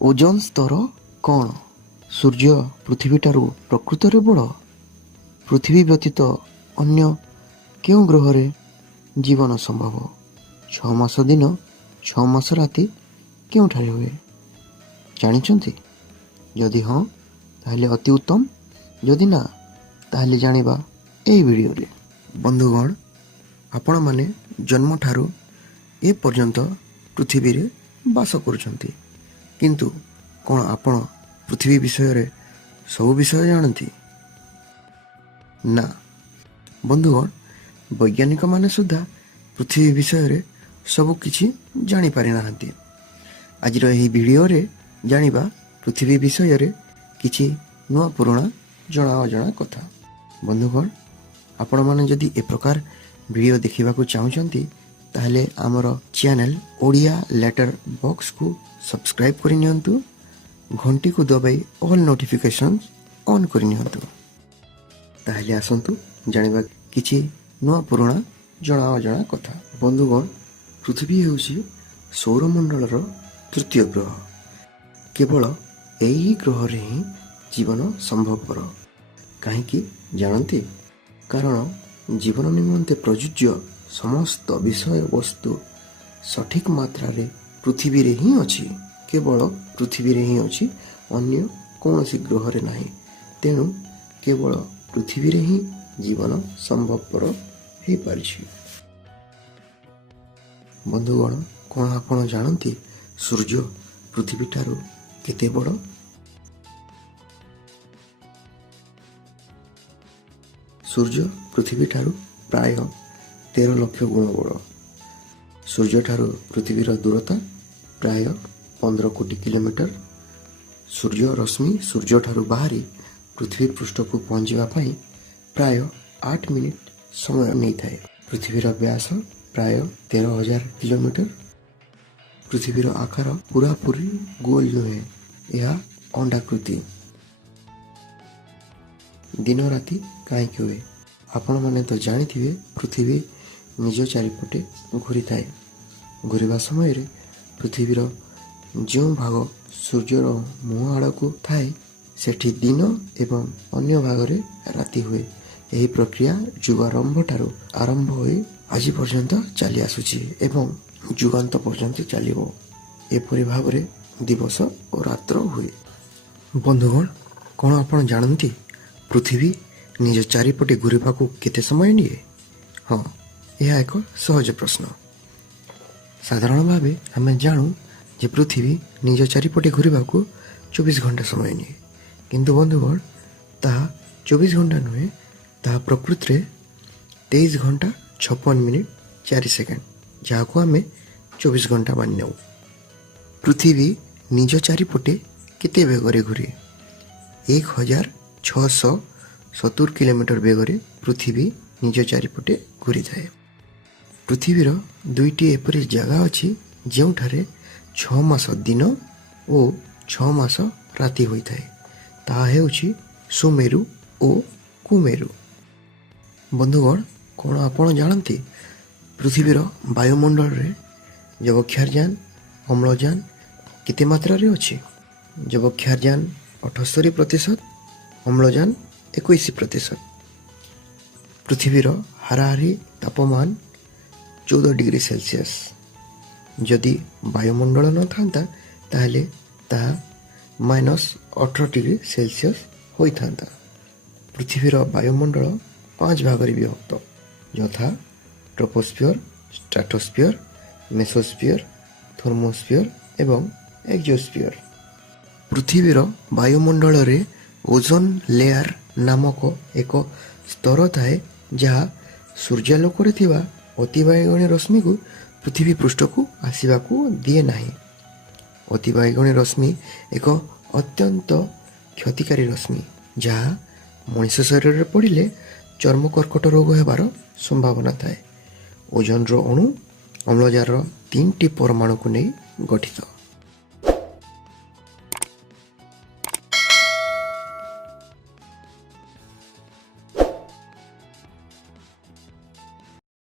Ozone ସ୍ତର କ'ଣ? ସୂର୍ଯ୍ୟ ପୃଥିବୀଠାରୁ ପ୍ରକୃତରେ ବଡ଼? ପୃଥିବୀ ବ୍ୟତୀତ ଅନ୍ୟ କେଉଁ ଗ୍ରହରେ ଜୀବନ ସମ୍ଭବ? 6 ମାସ ଦିନ 6 ମାସ ରାତି କେଉଁଠାରେ ହୁଏ ଜାଣିଛନ୍ତି? ଯଦି ହଁ ତାହେଲେ ଅତି ଉତ୍ତମ, ଯଦି ନା ତାହେଲେ ଜାଣିବା ଏହି ଭିଡ଼ିଓରେ। ବନ୍ଧୁଗଣ, ଆପଣମାନେ ଜନ୍ମଠାରୁ ଏ ପର୍ଯ୍ୟନ୍ତ ପୃଥିବୀରେ ବାସ କରୁଛନ୍ତି, କିନ୍ତୁ କ'ଣ ଆପଣ ପୃଥିବୀ ବିଷୟରେ ସବୁ ବିଷୟ ଜାଣନ୍ତି? ନା। ବନ୍ଧୁଗଣ, ବୈଜ୍ଞାନିକମାନେ ସୁଦ୍ଧା ପୃଥିବୀ ବିଷୟରେ ସବୁ କିଛି ଜାଣିପାରିନାହାନ୍ତି। ଆଜିର ଏହି ଭିଡ଼ିଓରେ ଜାଣିବା ପୃଥିବୀ ବିଷୟରେ କିଛି ନୂଆ ପୁରୁଣା ଜଣା ଅଜଣା କଥା। ବନ୍ଧୁଗଣ, ଆପଣମାନେ ଯଦି ଏ ପ୍ରକାର ଭିଡ଼ିଓ ଦେଖିବାକୁ ଚାହୁଁଛନ୍ତି ତାହେଲେ ଆମର ଚ୍ୟାନେଲ ଓଡ଼ିଆ ଲେଟର ବକ୍ସକୁ ସବସ୍କ୍ରାଇବ୍ କରିନିଅନ୍ତୁ, ଘଣ୍ଟିକୁ ଦବାଇ ଅଲ୍ ନୋଟିଫିକେସନ୍ ଅନ୍ କରିନିଅନ୍ତୁ। ତାହେଲେ ଆସନ୍ତୁ ଜାଣିବା କିଛି ନୂଆ ପୁରୁଣା ଜଣା ଅଜଣା କଥା। ବନ୍ଧୁଗଣ, ପୃଥିବୀ ହେଉଛି ସୌରମଣ୍ଡଳର ତୃତୀୟ ଗ୍ରହ। କେବଳ ଏହି ଗ୍ରହରେ ହିଁ ଜୀବନ ସମ୍ଭବପର। କାହିଁକି ଜାଣନ୍ତି? କାରଣ ଜୀବନ ନିମନ୍ତେ ପ୍ରଯୁଜ୍ୟ ସମସ୍ତ ବିଷୟବସ୍ତୁ ସଠିକ୍ ମାତ୍ରାରେ ପୃଥିବୀରେ ହିଁ ଅଛି। କେବଳ ପୃଥିବୀରେ ହିଁ ଅଛି, ଅନ୍ୟ କୌଣସି ଗ୍ରହରେ ନାହିଁ। ତେଣୁ କେବଳ ପୃଥିବୀରେ ହିଁ ଜୀବନ ସମ୍ଭବପର ହୋଇପାରିଛି। ବନ୍ଧୁଗଣ, କ'ଣ ଆପଣ ଜାଣନ୍ତି ସୂର୍ଯ୍ୟ ପୃଥିବୀଠାରୁ କେତେ ବଡ଼? ସୂର୍ଯ୍ୟ ପୃଥିବୀଠାରୁ ପ୍ରାୟ 13 ଲକ୍ଷ ଗୁଣ ବଡ଼। ସୂର୍ଯ୍ୟଠାରୁ ପୃଥିବୀର ଦୂରତା ପ୍ରାୟ 15 କୋଟି କିଲୋମିଟର। ସୂର୍ଯ୍ୟ ରଶ୍ମି ସୂର୍ଯ୍ୟଠାରୁ ବାହାରି ପୃଥିବୀ ପୃଷ୍ଠକୁ ପହଞ୍ଚିବା ପାଇଁ ପ୍ରାୟ 8 ମିନିଟ୍ ସମୟ ନେଇଥାଏ। ପୃଥିବୀର ବ୍ୟାସ ପ୍ରାୟ 13,000 କିଲୋମିଟର। ପୃଥିବୀର ଆକାର ପୁରାପୁରି ଗୋଲ ନୁହେଁ, ଏହା ଅଣ୍ଡାକୃତି। ଦିନ ରାତି କାହିଁକି ହୁଏ? ଆପଣମାନେ ତ ଜାଣିଥିବେ ପୃଥିବୀ ନିଜ ଚାରିପଟେ ଘୂରିଥାଏ। ଘୂରିବା ସମୟରେ ପୃଥିବୀର ଯେଉଁ ଭାଗ ସୂର୍ଯ୍ୟର ମୁହଁ ଆଡ଼କୁ ଥାଏ ସେଠି ଦିନ ଏବଂ ଅନ୍ୟ ଭାଗରେ ରାତି ହୁଏ। ଏହି ପ୍ରକ୍ରିୟା ଯୁଗାରମ୍ଭଠାରୁ ଆରମ୍ଭ ହୋଇ ଆଜି ପର୍ଯ୍ୟନ୍ତ ଚାଲି ଆସୁଛି ଏବଂ ଯୁଗାନ୍ତ ପର୍ଯ୍ୟନ୍ତ ଚାଲିବ। ଏପରି ଭାବରେ ଦିବସ ଓ ରାତ୍ର ହୁଏ। ବନ୍ଧୁଗଣ, କ'ଣ ଆପଣ ଜାଣନ୍ତି ପୃଥିବୀ ନିଜ ଚାରିପଟେ ଘୂରିବାକୁ କେତେ ସମୟ ନିଏ? ହଁ, ଏହା ଏକ ସହଜ ପ୍ରଶ୍ନ। ସାଧାରଣ ଭାବେ ଆମେ ଜାଣୁ ଯେ ପୃଥିବୀ ନିଜ ଚାରିପଟେ ଘୂରିବାକୁ 24 ଘଣ୍ଟା ସମୟ ନିଏ। କିନ୍ତୁ ବନ୍ଧୁଗଣ, ତାହା 24 ଘଣ୍ଟା ନୁହେଁ, ତାହା ପ୍ରକୃତିରେ 23 ଘଣ୍ଟା 56 ମିନିଟ୍ 4 ସେକେଣ୍ଡ, ଯାହାକୁ ଆମେ 24 ଘଣ୍ଟା ମାନି ନେଉ। ପୃଥିବୀ ନିଜ ଚାରିପଟେ କେତେ ବେଗରେ ଘୂରେ? 1670 କିଲୋମିଟର ବେଗରେ ପୃଥିବୀ ନିଜ ଚାରିପଟେ ଘୂରିଥାଏ। ପୃଥିବୀର 2ଟି ଏପରି ଜାଗା ଅଛି ଯେଉଁଠାରେ 6 ମାସ ଦିନ ଓ 6 ମାସ ରାତି ହୋଇଥାଏ। ତାହା ହେଉଛି ସୁମେରୁ ଓ କୁମେରୁ। ବନ୍ଧୁଗଣ, କ'ଣ ଆପଣ ଜାଣନ୍ତି ପୃଥିବୀର ବାୟୁମଣ୍ଡଳରେ ଯବକ୍ଷାରଜାନ ଅମ୍ଳଜାନ କେତେ ମାତ୍ରାରେ ଅଛି? ଯବକ୍ଷାରଜାନ 78%, ଅମ୍ଳଜାନ 21%। ପୃଥିବୀର ହାରାହାରି ତାପମାନ 14 ଡିଗ୍ରୀ ସେଲସିୟସ୍। ଯଦି ବାୟୁମଣ୍ଡଳ ନଥାନ୍ତା ତାହେଲେ ତାହା -18 ଡିଗ୍ରୀ ସେଲସିୟସ୍ ହୋଇଥାନ୍ତା। ପୃଥିବୀର ବାୟୁମଣ୍ଡଳ 5 ଭାଗରେ ବିଭକ୍ତ, ଯଥା ଟ୍ରୋପୋସ୍ଫିୟର, ଷ୍ଟ୍ରାଟୋସ୍ଫିୟର, ମେସୋସ୍ଫିୟର, ଥର୍ମୋସ୍ଫିୟର ଏବଂ ଏକ୍ସୋସ୍ଫିୟର। ପୃଥିବୀର ବାୟୁମଣ୍ଡଳରେ ଓଜୋନ ଲେୟାର ନାମକ ଏକ ସ୍ତର ଥାଏ, ଯାହା ସୂର୍ଯ୍ୟାଲୋକରେ ଥିବା ଅତିବାଇଗଣୀ ରଶ୍ମିକୁ ପୃଥିବୀ ପୃଷ୍ଠକୁ ଆସିବାକୁ ଦିଏ ନାହିଁ। ଅତିବାଇଗଣୀ ରଶ୍ମି ଏକ ଅତ୍ୟନ୍ତ କ୍ଷତିକାରୀ ରଶ୍ମି, ଯାହା ମଣିଷ ଶରୀରରେ ପଡ଼ିଲେ ଚର୍ମ କର୍କଟ ରୋଗ ହେବାର ସମ୍ଭାବନା ଥାଏ। ଓଜୋନର ଅଣୁ ଅମ୍ଳଜାନର 3ଟି ପରମାଣୁକୁ ନେଇ ଗଠିତ।